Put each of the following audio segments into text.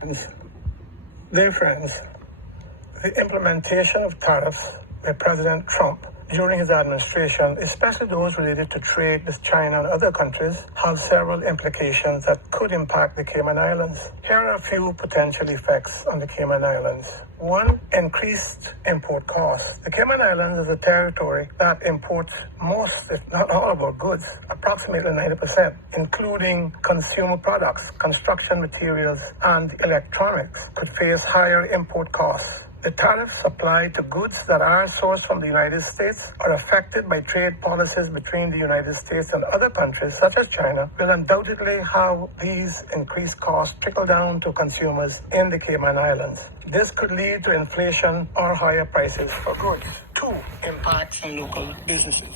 Dear friends, the implementation of tariffs by President Trump during his administration, especially those related to trade with China and other countries, have several implications that could impact the Cayman Islands. Here are a few potential effects on the Cayman Islands. One, increased import costs. The Cayman Islands is a territory that imports most, if not all, of our goods, approximately 90%, including consumer products, construction materials, and electronics, could face higher import costs. The tariffs applied to goods that are sourced from the United States or affected by trade policies between the United States and other countries, such as China, will undoubtedly have these increased costs trickle down to consumers in the Cayman Islands. This could lead to inflation or higher prices for goods. 2. Impacts on local businesses.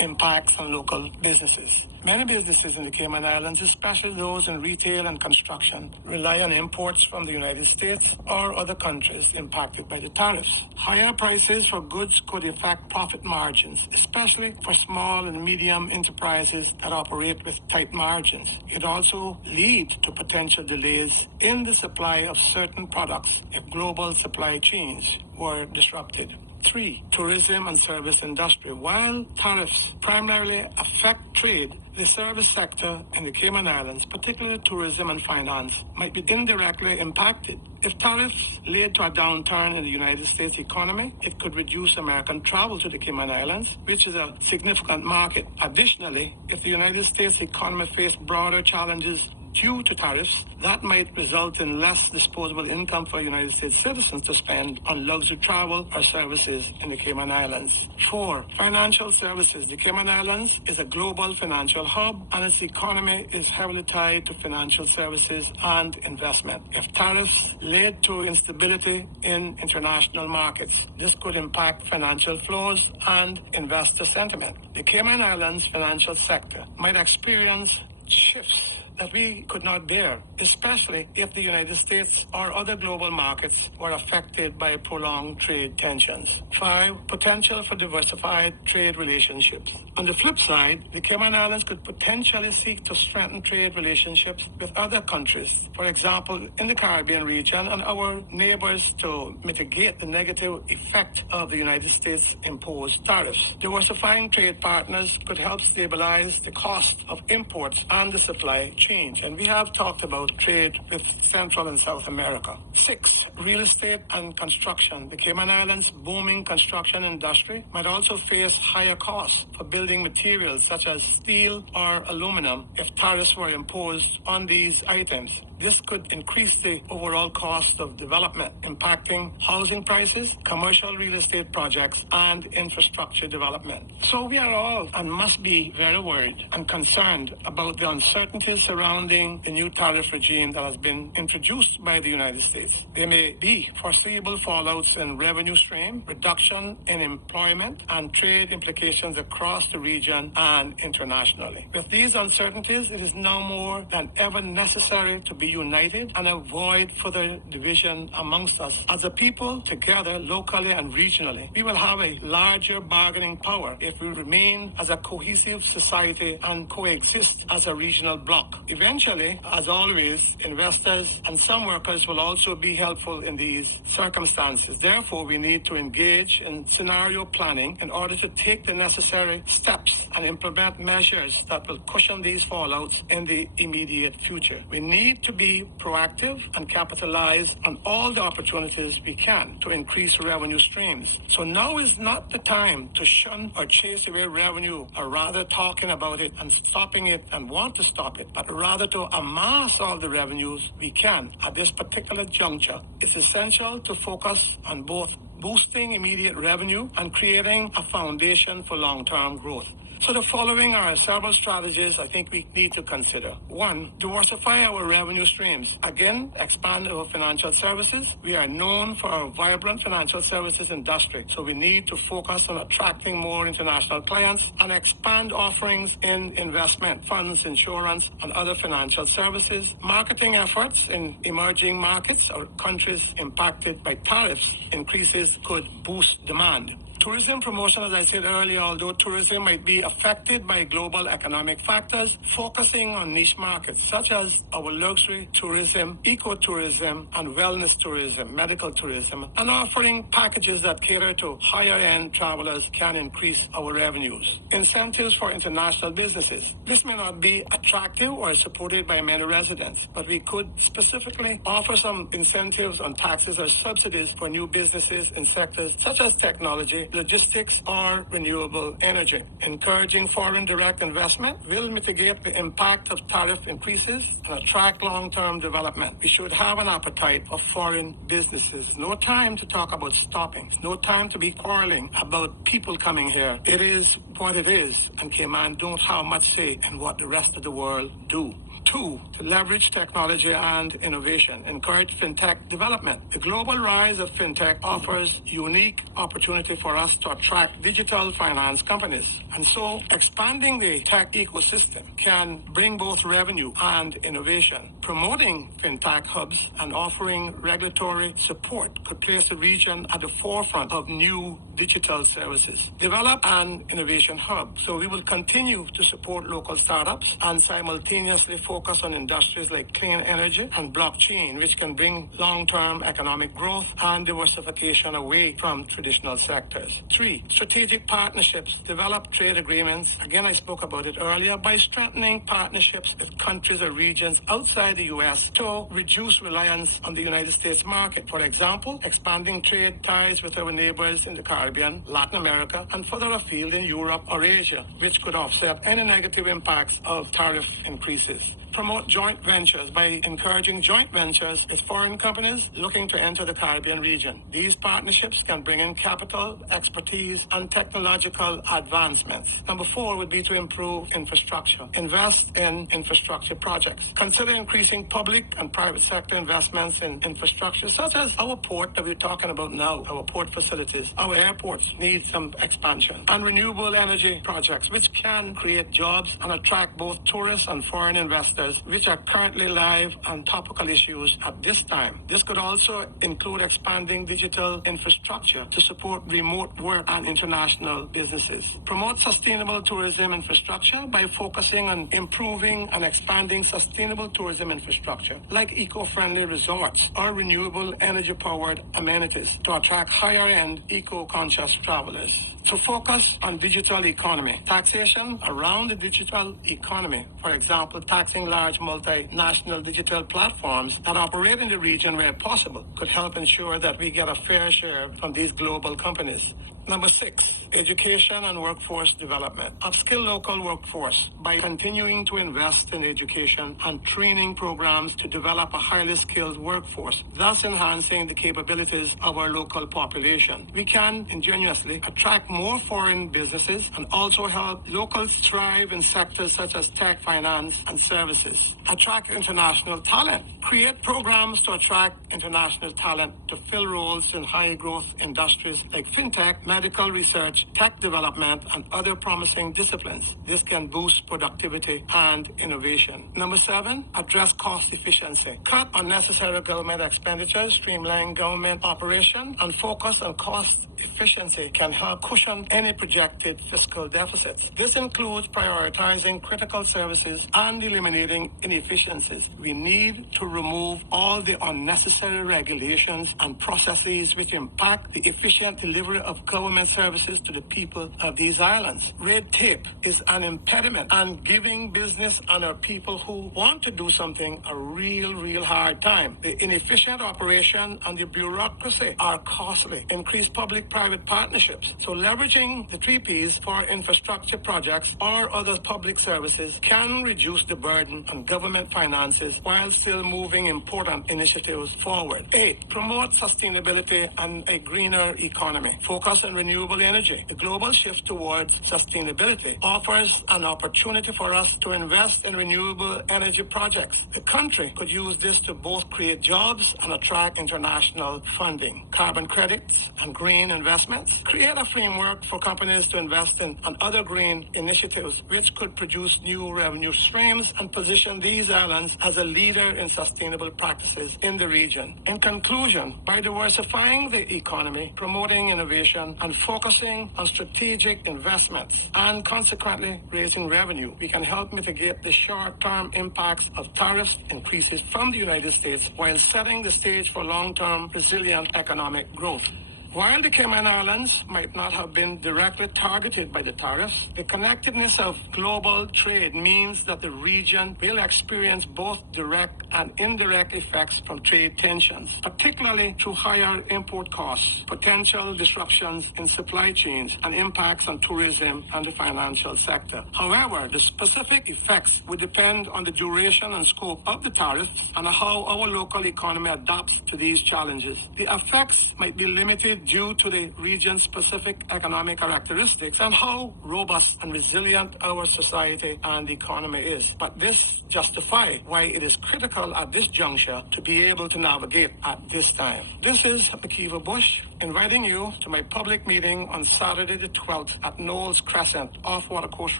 Impacts on local businesses. Many businesses in the Cayman Islands, especially those in retail and construction, rely on imports from the United States or other countries impacted by the tariffs. Higher prices for goods could affect profit margins, especially for small and medium enterprises that operate with tight margins. It also leads to potential delays in the supply of certain products if global supply chains were disrupted. 3. Tourism and service industry. While tariffs primarily affect trade, the service sector in the Cayman Islands, particularly tourism and finance, might be indirectly impacted. If tariffs lead to a downturn in the United States economy, it could reduce American travel to the Cayman Islands, which is a significant market. Additionally, if the United States economy faced broader challenges due to tariffs, that might result in less disposable income for United States citizens to spend on luxury travel or services in the Cayman Islands. 4. Financial services. The Cayman Islands is a global financial hub, and its economy is heavily tied to financial services and investment. If tariffs lead to instability in international markets, this could impact financial flows and investor sentiment. The Cayman Islands financial sector might experience shifts that we could not bear, especially if the United States or other global markets were affected by prolonged trade tensions. 5. Potential for diversified trade relationships. On the flip side, the Cayman Islands could potentially seek to strengthen trade relationships with other countries, for example, in the Caribbean region and our neighbors, to mitigate the negative effect of the United States imposed tariffs. Diversifying trade partners could help stabilize the cost of imports and the supply change. And we have talked about trade with Central and South America. 6. Real estate and construction. The Cayman Islands' booming construction industry might also face higher costs for building materials such as steel or aluminum if tariffs were imposed on these items. This could increase the overall cost of development, impacting housing prices, commercial real estate projects, and infrastructure development. So we are all and must be very worried and concerned about the uncertainties surrounding the new tariff regime that has been introduced by the United States. There may be foreseeable fallouts in revenue stream, reduction in employment, and trade implications across the region and internationally. With these uncertainties, it is now more than ever necessary to be united and avoid further division amongst us. As a people, together, locally and regionally, we will have a larger bargaining power if we remain as a cohesive society and coexist as a regional bloc. Eventually, as always, investors and some workers will also be helpful in these circumstances. Therefore, we need to engage in scenario planning in order to take the necessary steps and implement measures that will cushion these fallouts in the immediate future. We need to be proactive and capitalize on all the opportunities we can to increase revenue streams. So now is not the time to shun or chase away revenue, or rather talking about it and stopping it and want to stop it, but rather to amass all the revenues we can. At this particular juncture, it's essential to focus on both boosting immediate revenue and creating a foundation for long-term growth. So the following are several strategies I think we need to consider. 1, diversify our revenue streams. Again, expand our financial services. We are known for our vibrant financial services industry, so we need to focus on attracting more international clients and expand offerings in investment, funds, insurance, and other financial services. Marketing efforts in emerging markets or countries impacted by tariffs increases could boost demand. Tourism promotion, as I said earlier, although tourism might be affected by global economic factors, focusing on niche markets such as our luxury tourism, ecotourism, and wellness tourism, medical tourism, and offering packages that cater to higher-end travelers can increase our revenues. Incentives for international businesses. This may not be attractive or supported by many residents, but we could specifically offer some incentives on taxes or subsidies for new businesses in sectors such as technology, logistics, or renewable energy. Encouraging foreign direct investment will mitigate the impact of tariff increases and attract long-term development. We should have an appetite for foreign businesses. No time to talk about stopping. No time to be quarreling about people coming here. It is what it is, and Cayman don't have much say in what the rest of the world do. 2, to leverage technology and innovation, encourage fintech development. The global rise of fintech offers unique opportunity for us to attract digital finance companies. And so expanding the tech ecosystem can bring both revenue and innovation. Promoting fintech hubs and offering regulatory support could place the region at the forefront of new digital services. Develop an innovation hub. So we will continue to support local startups and simultaneously focus on industries like clean energy and blockchain, which can bring long-term economic growth and diversification away from traditional sectors. 3, strategic partnerships. Develop trade agreements. Again, I spoke about it earlier. By strengthening partnerships with countries or regions outside the U.S. to reduce reliance on the United States market. For example, expanding trade ties with our neighbors in the Caribbean, Latin America, and further afield in Europe or Asia, which could offset any negative impacts of tariff increases. Promote joint ventures by encouraging joint ventures with foreign companies looking to enter the Caribbean region. These partnerships can bring in capital, expertise, and technological advancements. Number 4 would be to improve infrastructure. Invest in infrastructure projects. Consider increasing public and private sector investments in infrastructure, such as our port that we're talking about now, our port facilities. Our airports need some expansion. And renewable energy projects, which can create jobs and attract both tourists and foreign investors, which are currently live and topical issues at this time. This could also include expanding digital infrastructure to support remote work and international businesses. Promote sustainable tourism infrastructure by focusing on improving and expanding sustainable tourism infrastructure, like eco-friendly resorts or renewable energy-powered amenities to attract higher-end, eco-conscious travelers. To focus on digital economy. Taxation around the digital economy. For example, taxing large multinational digital platforms that operate in the region where possible could help ensure that we get a fair share from these global companies. Number 6, education and workforce development. Upskill local workforce by continuing to invest in education and training programs to develop a highly skilled workforce, thus enhancing the capabilities of our local population. We can ingeniously attract more foreign businesses and also help locals thrive in sectors such as tech, finance, and services. Attract international talent. Create programs to attract international talent to fill roles in high-growth industries like fintech, medical research, tech development, and other promising disciplines. This can boost productivity and innovation. Number 7, address cost efficiency. Cut unnecessary government expenditures, streamline government operation, and focus on cost efficiency can help cushion any projected fiscal deficits. This includes prioritizing critical services and eliminating inefficiencies. We need to remove all the unnecessary regulations and processes which impact the efficient delivery of government services to the people of these islands. Red tape is an impediment and giving business and our people who want to do something a real hard time. The inefficient operation and the bureaucracy are costly. Increase public-private partnerships. So leveraging the 3 Ps for infrastructure projects or other public services can reduce the burden on government finances while still moving important initiatives forward. 8, promote sustainability and a greener economy. Focus on renewable energy. The global shift towards sustainability offers an opportunity for us to invest in renewable energy projects. The country could use this to both create jobs and attract international funding. Carbon credits and green investment investments, create a framework for companies to invest in and other green initiatives which could produce new revenue streams and position these islands as a leader in sustainable practices in the region. In conclusion, by diversifying the economy, promoting innovation, and focusing on strategic investments, and consequently raising revenue, we can help mitigate the short-term impacts of tariffs increases from the United States while setting the stage for long-term resilient economic growth. While the Cayman Islands might not have been directly targeted by the tariffs, the connectedness of global trade means that the region will experience both direct and indirect effects from trade tensions, particularly through higher import costs, potential disruptions in supply chains, and impacts on tourism and the financial sector. However, the specific effects would depend on the duration and scope of the tariffs and how our local economy adapts to these challenges. The effects might be limited due to the region's specific economic characteristics and how robust and resilient our society and economy is. But this justifies why it is critical at this juncture to be able to navigate at this time. This is McKeeva Bush inviting you to my public meeting on Saturday the 12th at Knowles Crescent off Watercourse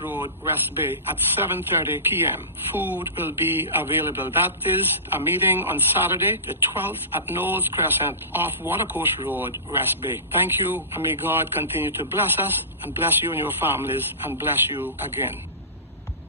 Road, West Bay at 7:30 p.m. Food will be available. That is a meeting on Saturday the 12th at Knowles Crescent off Watercourse Road, West Bay. Thank you, and may God continue to bless us and bless you and your families and bless you again.